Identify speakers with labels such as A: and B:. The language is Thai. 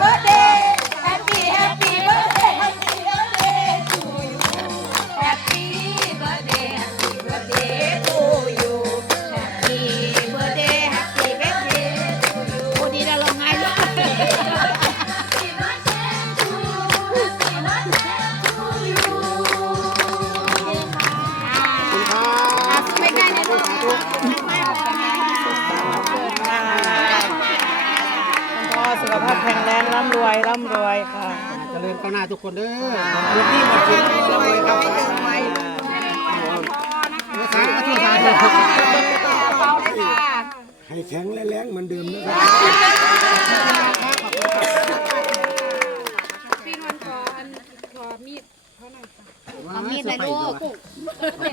A: birthday happy happy birthday happy birthday to you happy birthday happy birthday to you happy birthday happy birthday to you โอ้ดีนะลงไงลูก happy birthday to you happy birthday to you อะไม่ได้นะลูกไม่ออกจากงานที่สุดน
B: ะขอบคุณมาก คุณพ่อสุขภาพแข็งแรันร่ำรวยร่ำรวยค่ะ
C: เจริญก้
D: าวหน้าทุกคนเด้อ
E: หม
A: ดที่หมดสินร่ำรวยครับ
C: สาธุสาธุ
E: ให้แข็งและแรงเหมือนเดิมนะครับ
C: ฟินวันพรอมีด
A: เลยลูก